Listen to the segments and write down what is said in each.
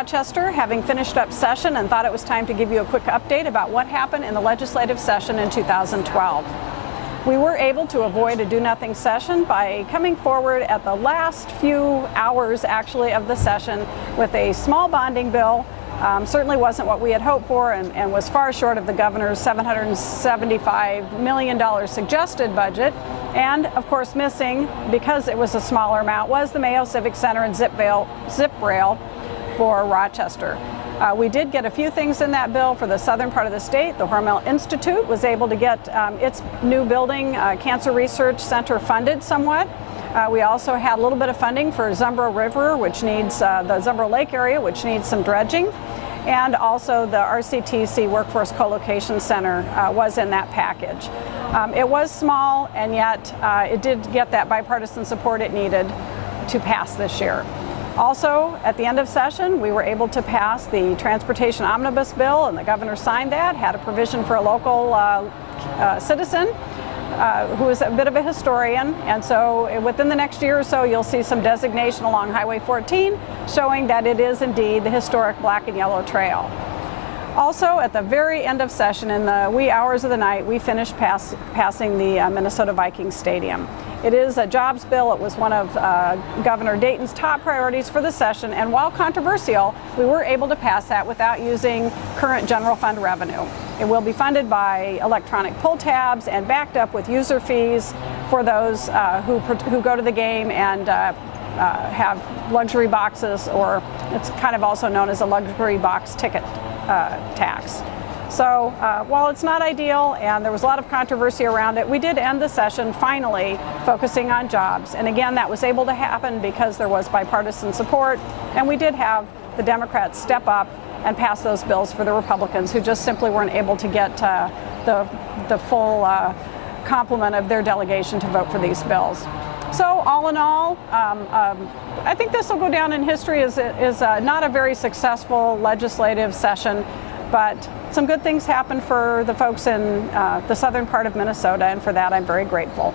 Rochester, having finished up session, and thought it was time to give you a quick update about what happened in the legislative session in 2012. We were able to avoid a do-nothing session by coming forward at the last few hours, actually, of the session with a small bonding bill. Certainly wasn't what we had hoped for and was far short of the governor's $775 million suggested budget. And of course missing, because it was a smaller amount, was the Mayo Civic Center and zip rail for Rochester. We did get a few things in that bill for the southern part of the state. The Hormel Institute was able to get its new building, Cancer Research Center, funded somewhat. We also had a little bit of funding for Zumbro River, which needs the Zumbro Lake area, which needs some dredging. And also the RCTC Workforce Co-location Center was in that package. It was small, and yet it did get that bipartisan support it needed to pass this year. Also, at the end of session, we were able to pass the Transportation Omnibus Bill, and the governor signed that, had a provision for a local citizen who is a bit of a historian, and so within the next year or so you'll see some designation along Highway 14 showing that it is indeed the historic black and yellow trail. Also, at the very end of session, in the wee hours of the night, we finished passing the Minnesota Vikings Stadium. It is a jobs bill. It was one of Governor Dayton's top priorities for the session, and while controversial, we were able to pass that without using current general fund revenue. It will be funded by electronic pull tabs and backed up with user fees for those who go to the game and have luxury boxes, or it's kind of also known as a luxury box ticket tax. So while it's not ideal and there was a lot of controversy around it, we did end the session finally focusing on jobs. And again, that was able to happen because there was bipartisan support, and we did have the Democrats step up and pass those bills for the Republicans, who just simply weren't able to get the full complement of their delegation to vote for these bills. So all in all, I think this will go down in history as not a very successful legislative session, but some good things happened for the folks in the southern part of Minnesota, and for that I'm very grateful.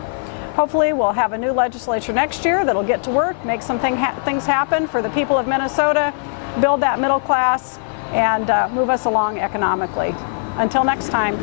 Hopefully we'll have a new legislature next year that'll get to work, make some things happen for the people of Minnesota, build that middle class, and move us along economically. Until next time.